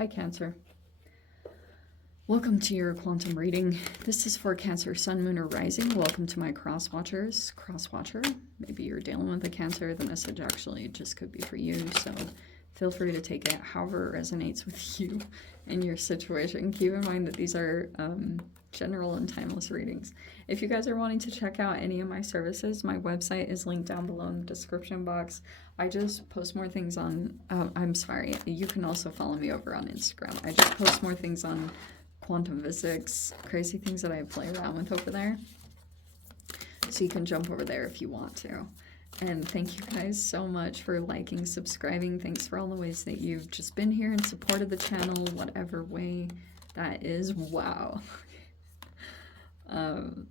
Hi, Cancer. Welcome to your quantum reading. This is for Cancer, Sun, Moon, or Rising. Welcome to my cross-watchers. Cross-watcher, maybe you're dealing with a Cancer. The message actually just could be for you, so feel free to take it however it resonates with you and your situation. Keep in mind that these are general and timeless readings. If you guys are wanting to check out any of my services, my website is linked down below in the description box. I just post more things on, I'm sorry, you can also follow me over on Instagram. I just post more things on quantum physics, crazy things that I play around with over there. So you can jump over there if you want to. And thank you guys so much for liking, subscribing. Thanks for all the ways that you've just been here and supported the channel, whatever way that is. Wow.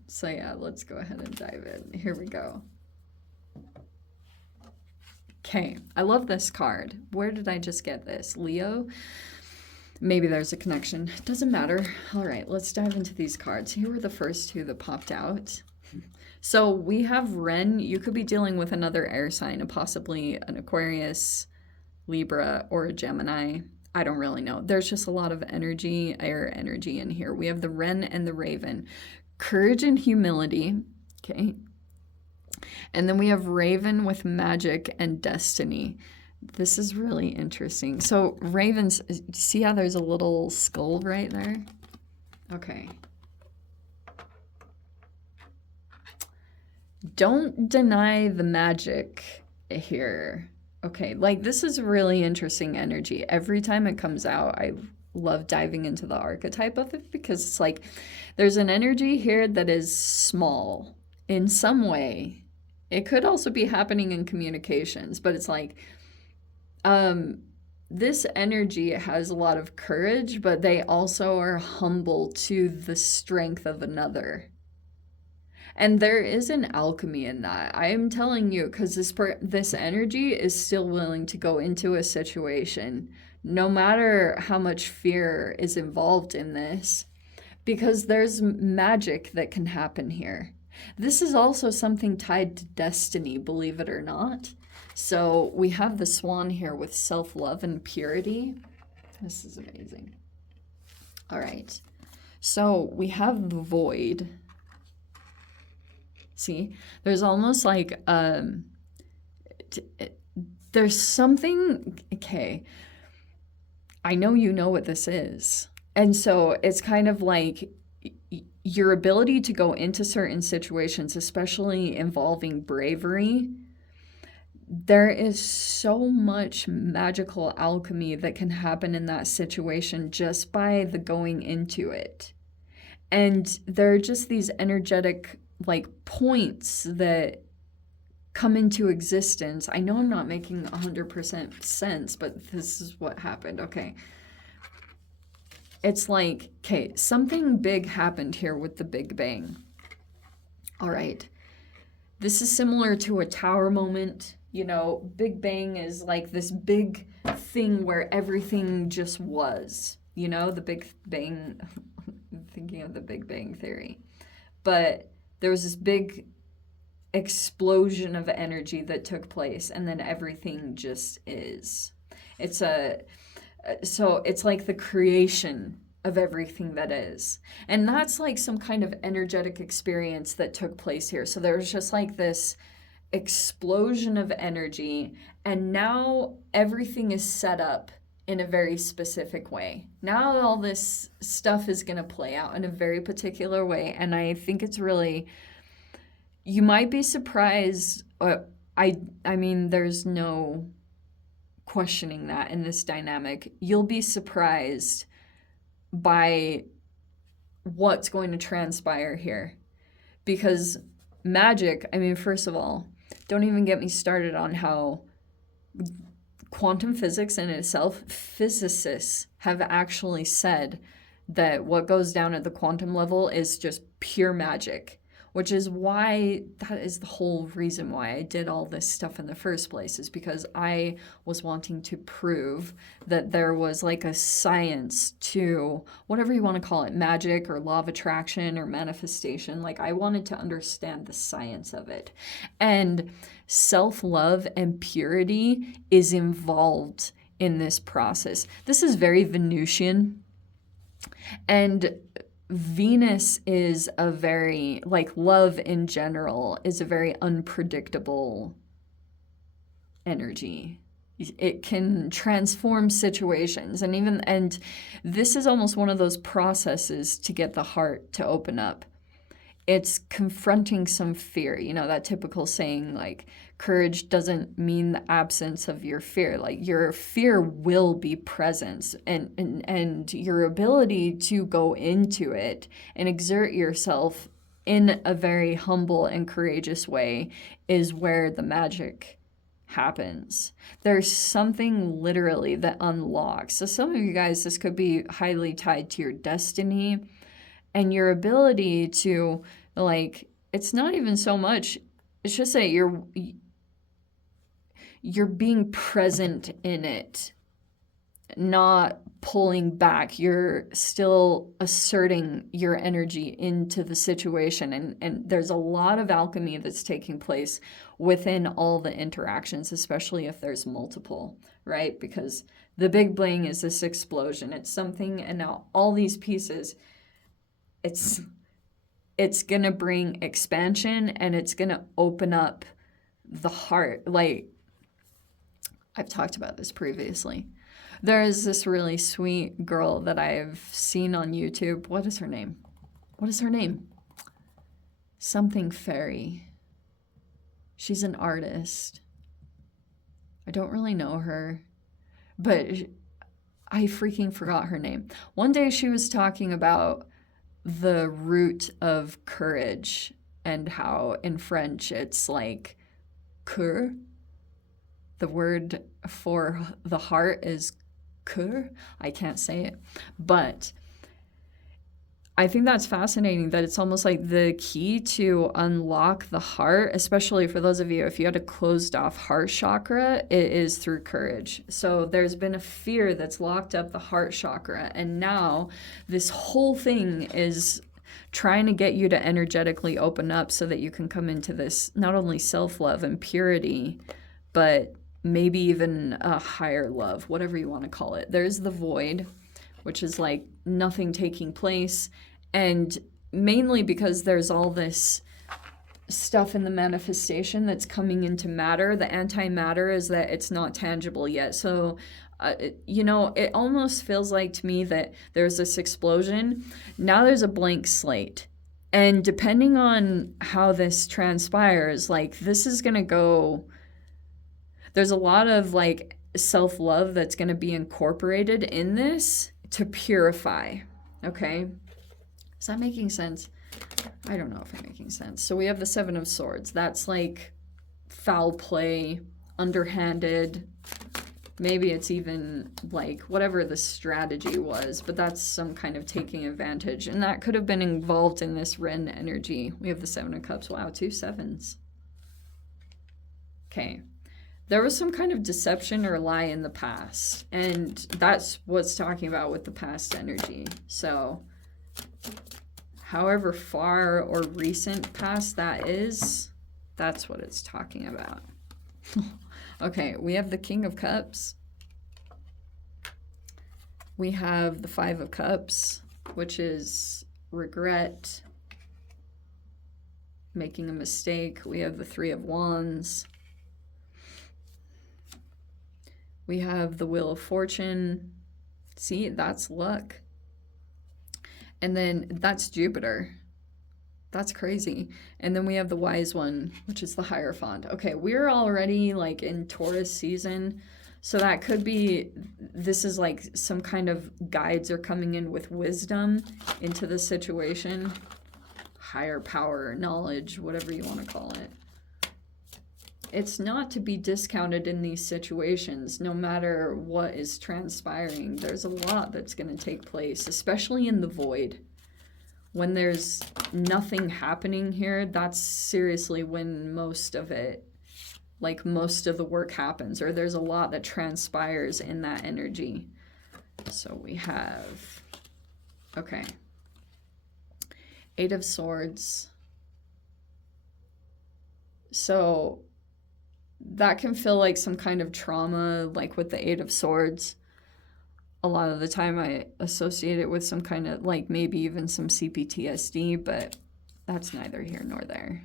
So yeah, let's go ahead and dive in. Here we go. Okay, I love this card. Where did I just get this? Leo? Maybe there's a connection. Doesn't matter. All right, let's dive into these cards. Here were the first two that popped out. So we have Ren. You could be dealing with another air sign, possibly an Aquarius, Libra, or a Gemini. I don't really know. There's just a lot of energy, air energy in here. We have the Wren and the Raven. Courage and humility. Okay. And then we have Raven with magic and destiny. This is really interesting. So ravens, see how there's a little skull right there? Okay. Don't deny the magic here. Okay, like this is really interesting energy. Every time it comes out, I love diving into the archetype of it because it's like there's an energy here that is small in some way. It could also be happening in communications, but it's like this energy has a lot of courage, but they also are humble to the strength of another. And there is an alchemy in that. I am telling you, because this energy is still willing to go into a situation, no matter how much fear is involved in this, because there's magic that can happen here. This is also something tied to destiny, believe it or not. So we have the swan here with self-love and purity. This is amazing. All right. So we have the void. See, there's almost like, there's something, okay, I know you know what this is. And so it's kind of like your ability to go into certain situations, especially involving bravery. There is so much magical alchemy that can happen in that situation just by the going into it. And there are just these energetic like points that come into existence. I know I'm not making 100% sense, but this is what happened. Okay. It's like, okay, something big happened here with the Big Bang. All right. This is similar to a tower moment. You know, Big Bang is like this big thing where everything just was. You know, the Big Bang, I'm thinking of the Big Bang Theory. But there was this big explosion of energy that took place, and then everything just is. So it's like the creation of everything that is. And that's like some kind of energetic experience that took place here. So there's just like this explosion of energy, and now everything is set up in a very specific way. Now all this stuff is going to play out in a very particular way, and I think it's really, you might be surprised. I mean, there's no questioning that in this dynamic. You'll be surprised by what's going to transpire here, because magic, I mean, first of all, don't even get me started on how quantum physics in itself, physicists have actually said that what goes down at the quantum level is just pure magic, which is why, that is the whole reason why I did all this stuff in the first place, is because I was wanting to prove that there was like a science to whatever you want to call it, magic or law of attraction or manifestation. Like I wanted to understand the science of it. And self-love and purity is involved in this process. This is very Venusian. And Venus is a very, like love in general, is a very unpredictable energy. It can transform situations, and this is almost one of those processes to get the heart to open up. It's confronting some fear, that typical saying, like, courage doesn't mean the absence of your fear. Like, your fear will be present, and your ability to go into it and exert yourself in a very humble and courageous way is where the magic happens. There's something literally that unlocks. So some of you guys, this could be highly tied to your destiny and your ability to, like, it's not even so much, it's just that you're being present in it, not pulling back. You're still asserting your energy into the situation. And there's a lot of alchemy that's taking place within all the interactions, especially if there's multiple, right? Because the big bling is this explosion. It's something, and now all these pieces, it's going to bring expansion, and it's going to open up the heart. Like, I've talked about this previously. There is this really sweet girl that I've seen on YouTube. What is her name? Something Fairy. She's an artist. I don't really know her, but I freaking forgot her name. One day she was talking about the root of courage and how in French it's like cœur. The word for the heart is cœur. I can't say it, but I think that's fascinating that it's almost like the key to unlock the heart, especially for those of you, if you had a closed off heart chakra, it is through courage. So there's been a fear that's locked up the heart chakra, and now this whole thing is trying to get you to energetically open up so that you can come into this not only self-love and purity, but maybe even a higher love, whatever you want to call it. There's the void, which is like nothing taking place. And mainly because there's all this stuff in the manifestation that's coming into matter. The antimatter is that it's not tangible yet. So, it almost feels like to me that there's this explosion. Now there's a blank slate. And depending on how this transpires, like this is going to go, there's a lot of like self-love that's going to be incorporated in this to purify. Okay. Is that making sense? I don't know if I'm making sense. So we have the Seven of Swords. That's like foul play, underhanded. Maybe it's even like whatever the strategy was, but that's some kind of taking advantage. And that could have been involved in this Ren energy. We have the Seven of Cups. Wow, 2 sevens. Okay. There was some kind of deception or lie in the past. And that's what's talking about with the past energy. So however far or recent past that is, that's what it's talking about. Okay, we have the King of Cups. We have the Five of Cups, which is regret, making a mistake. We have the Three of Wands. We have the Wheel of Fortune. See, that's luck. And then that's Jupiter. That's crazy. And then we have the Wise One, which is the Hierophant. Okay, we're already like in Taurus season. So that could be, this is like some kind of guides are coming in with wisdom into the situation. Higher power, knowledge, whatever you want to call it. It's not to be discounted in these situations, no matter what is transpiring. There's a lot that's going to take place, especially in the void. When there's nothing happening here, that's seriously when most of it, like most of the work happens, or there's a lot that transpires in that energy. So we have, okay, Eight of Swords. So that can feel like some kind of trauma, like with the Eight of Swords. A lot of the time I associate it with some kind of, like, maybe even some CPTSD, but that's neither here nor there.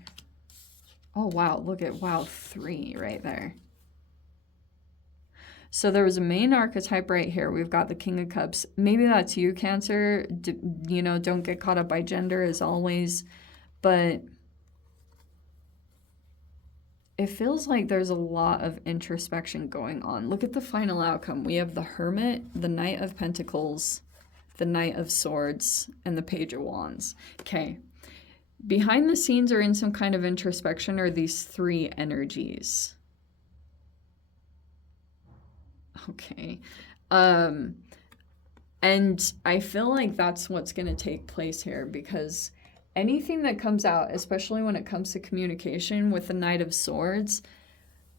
Oh, wow, look at, wow, 3 right there. So there was a main archetype right here. We've got the King of Cups. Maybe that's you, Cancer. You know, don't get caught up by gender as always, but it feels like there's a lot of introspection going on. Look at the final outcome. We have the Hermit, the Knight of Pentacles, the Knight of Swords, and the Page of Wands. Okay. Behind the scenes or in some kind of introspection are these 3 energies. Okay. And I feel like that's what's going to take place here, because anything that comes out, especially when it comes to communication with the Knight of Swords,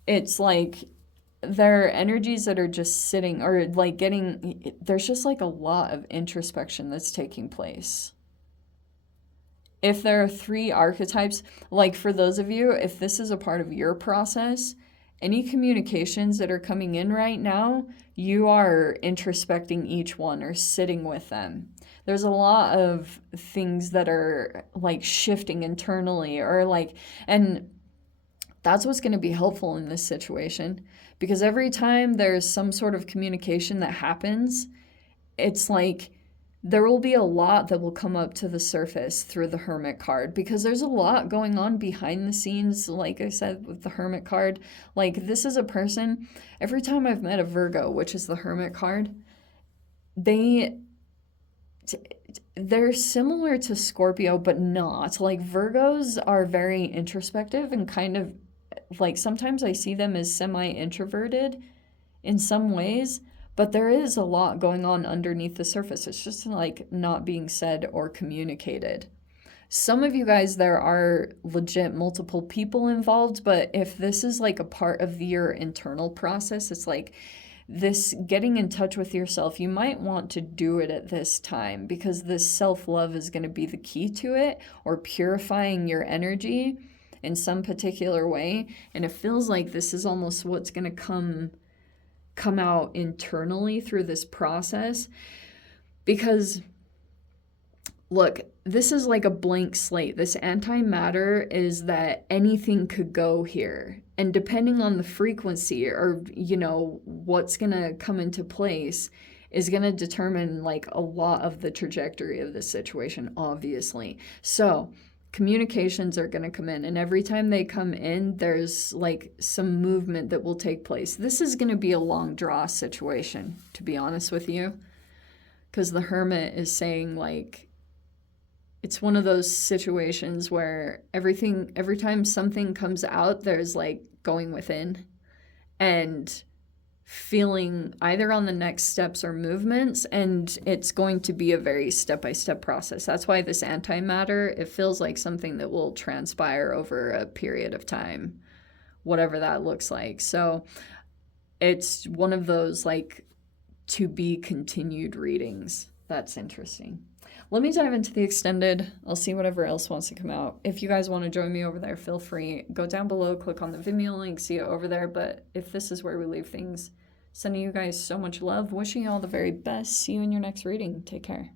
it's like there are energies that are just sitting, or like there's just like a lot of introspection that's taking place. If there are 3 archetypes, like for those of you, if this is a part of your process, any communications that are coming in right now, you are introspecting each one or sitting with them. There's a lot of things that are like shifting internally, or like, and that's what's going to be helpful in this situation, because every time there's some sort of communication that happens, it's like there will be a lot that will come up to the surface through the Hermit card, because there's a lot going on behind the scenes. Like I said, with the Hermit card, like this is a person, every time I've met a Virgo, which is the Hermit card, they're similar to Scorpio, but not. Like Virgos are very introspective and kind of like, sometimes I see them as semi-introverted in some ways, but there is a lot going on underneath the surface. It's just like not being said or communicated. Some of you guys, there are legit multiple people involved, but if this is like a part of your internal process, it's like this getting in touch with yourself, you might want to do it at this time, because this self-love is going to be the key to it, or purifying your energy in some particular way. And it feels like this is almost what's going to come out internally through this process, because look, this is like a blank slate. This antimatter is that anything could go here, and depending on the frequency, or you know what's gonna come into place, is gonna determine like a lot of the trajectory of this situation, obviously. So communications are going to come in, and every time they come in, there's like some movement that will take place. This is going to be a long draw situation, to be honest with you, because the Hermit is saying like it's one of those situations where every time something comes out, there's like going within and feeling either on the next steps or movements, and it's going to be a very step-by-step process. That's why this antimatter, it feels like something that will transpire over a period of time, whatever that looks like. So it's one of those like to be continued readings. That's interesting. Let me dive into the extended. I'll see whatever else wants to come out. If you guys want to join me over there, feel free. Go down below, click on the Vimeo link, see it over there. But if this is where we leave things, sending you guys so much love, wishing you all the very best. See you in your next reading. Take care.